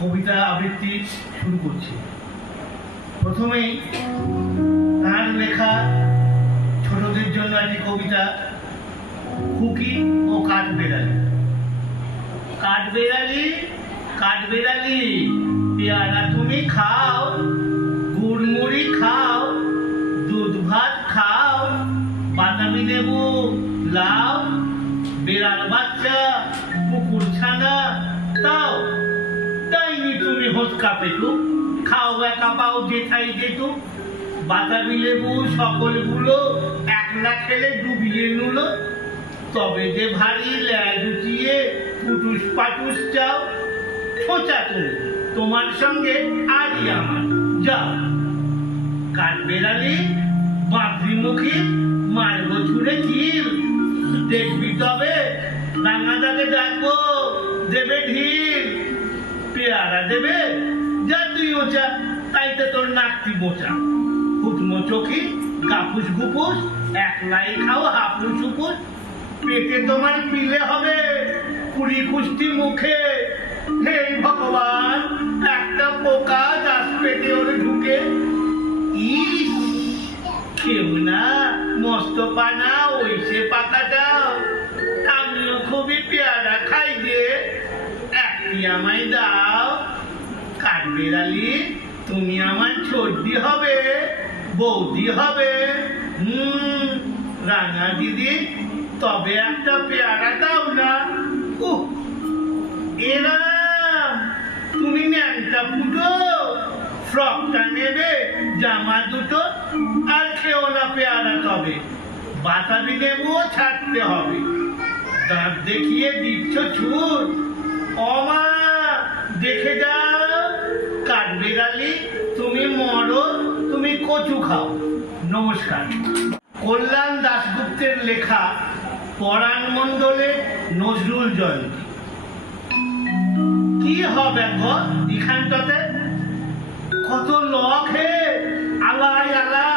কবিতা আবৃত্তি শুরু করছি। প্রথমেই তার লেখা ছোটদের জন্য একটি কবিতা, খুকি ও কাঠবেড়ালি। কাঠবেড়ালি কাঠবেড়ালি, পেয়ারা তুমি খাও, গুড়মুড়ি খাও, দুধ ভাত খাও, বাদামি লেবু লাও, বেড়াল বাচ্চা পুকুর ছানা তাও, তাইনি তুমি হোঁচকা পেটু, খাও একা পাও যেথাই যেটু, বাতাবি লেবু সকলগুলো একলা খেলে ডুবিয়ে নুলো, তবে যে ভারী ল্যাজ উঠিয়ে পুটুস পাটুস চাও, ছোঁচা তুমি তোমার সঙ্গে আরই আমার যাও। কাঠবেড়ালি বাঁধরিমুখী মারবো ছুঁড়ে কিল, দেখবি তবে রাঙাদাকে ডাকবো দেবে ঢিল, পেয়ারা দেবে যা তুই ওচা, তাইতে তোর নাকটি বোচা, ফুটমো চোখি গাফুস গুপুস, একলাই খাও হাফুস উপুস, পেটে তোমার পিলে হবে কুড়ি কুষ্টি মুখে, হে ভগবান একটা পোকা দাস পেটে ওর ঢুকে, ইস কেউ না মস্ত পানা ওই সে পাতাটাও, আমিও খুবই পেয়ারা খাই যে, একটি আমায় দাও। কাঠবেড়ালি তুমি আমার ছোটদি হবে, বৌদি হবে, রাঙা দিদি তবে একটা পেয়ারা দাও না। এরাম তুমি ন্যাংটা ফুটো, ফ্রকটা নেবে জামা দুটো, আর খেও না পেয়ারা তবে, বাতাবি লেবুও ছাড়তে হবে, দাঁত দেখিয়ে দিচ্ছ ছুট, অমা দেখে যাও। কাঠবেড়ালি তুমি মরো, তুমি কচু খাও। নমস্কার। কল্যাণ দাশগুপ্তের লেখা পরাণ মণ্ডলের নজরুল জয়ন্তী। কি হবে গো এখানটাতে, কত লোক হে, আলাই আলা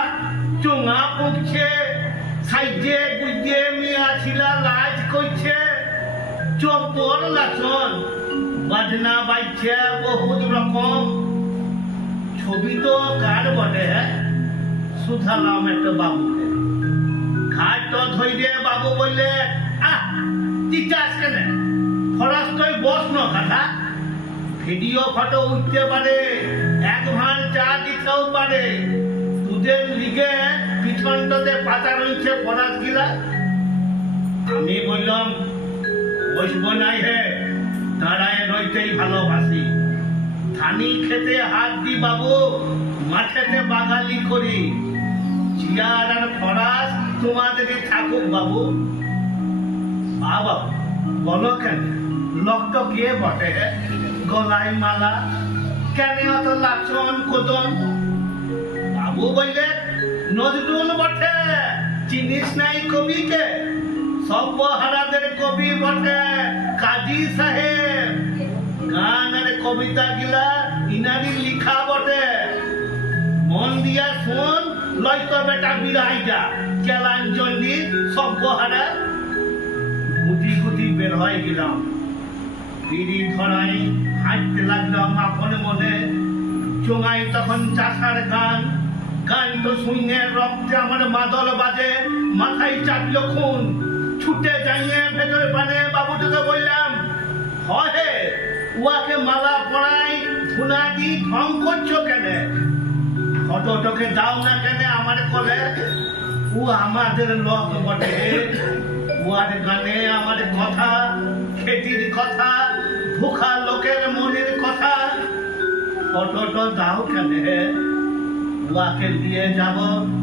চোঙা পড়ছে, সাইজে গুজে মিয়া ছিলা লাজ করছে, চোপর লাচন বাজনা বাজছে বহুত রকম। ছবি তো কার বটে, শুধালাম একটা বাবুকে, ঘাট তো ধৈর্য বাবু বললে, টিচাস কেন খরচ তুই বস ন কথা, ভিডিও ফটো উঠতে পারে, এক ভাঁড় চা দিতেও পারে, তোদের লিগে পিছনটাতে পাতা রয়েছে ফরাস গিলা। আমি বললাম বসবো নাই হে, দাঁড়ায় রইতেই ভালোবাসি, ধানি খেতে হাত দি বাবু, মাঠেতে বাগালি করি, চেয়ার আর ফরাস তোমাদেরই থাকুক বাবু। বাবা বলো কেন, লোক তো কে বটে, গলায় মালা কেন অত লাচন কোদন? বাবু বললে নজরুল বটে, চিনিস নাই কবিকে, সর্বহারাদের কবি বটে কাজী সাহেব, গান আর কবিতা গিলা ইনারি লিখা বটে, মন দিয়া শোন, লয়তো বেটা বিরাই যা চেলাঞ্চন্ডী সর্বহারা। গুটি গুটি বের হয়ে গেলাম, বিড়ি ধরাই হাঁটতে লাগলাম আপনে মনে, চোঙাই তখন চাষার গান, গান তো শুনে রক্তে আমার মাদল বাজে, মাথায় চাপলো খুন, ছুটে যাইয়ে ভেতরে পানে বাবুটাকে বললাম, হে উয়াকে মালা পড়াই ধুনা দি ঢং করছো কেন, ফটোটাকে দাও না কেন আমার কলে, ও আমাদের লোক বটে, উয়ার গানে আমার কথা, খেতির কথা, ভুখা লোকের মনের কথা, ফটোটা দাও কেন, উয়াকে দিয়ে যাব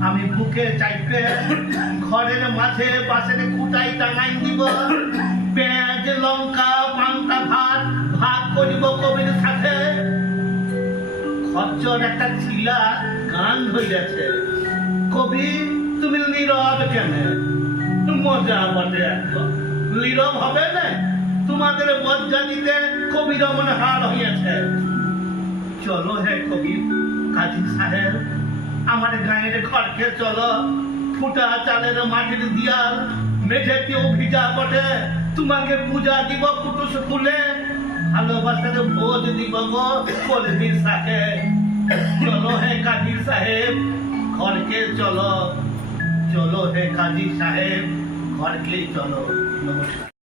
আমি বুকে চাইতে, ঘরের মাঝে বাসের খুঁটাই টাঙাই দিব, পেঁয়াজ লঙ্কা পান্তা ভাত ভাগ করিব কবির সাথে। খচ্চর একটা ছিলা গান হইয়াছে, কবি তুমি নীরব কেন? মজা বটে, একদম নীরব হবে না, তোমাদের মজ্জা দিতে কবির মনে হার হইয়াছে। চলো হে কবি কাজী সাহেব, আমার গায়ের ঘরকে চলো, ফুটা চালের মাটির দিয়াল, মেঝেতেও ভিজা বটে, তোমাকে পূজা দিব কুটুস ফুলে, ভালোবাসার ভোজ দিব গো কলবির সাহেব। চলো হে কাজী সাহেব ঘরকে চলো, চলো হে কাজী সাহেব ঘরকে চলো। নমস্কার।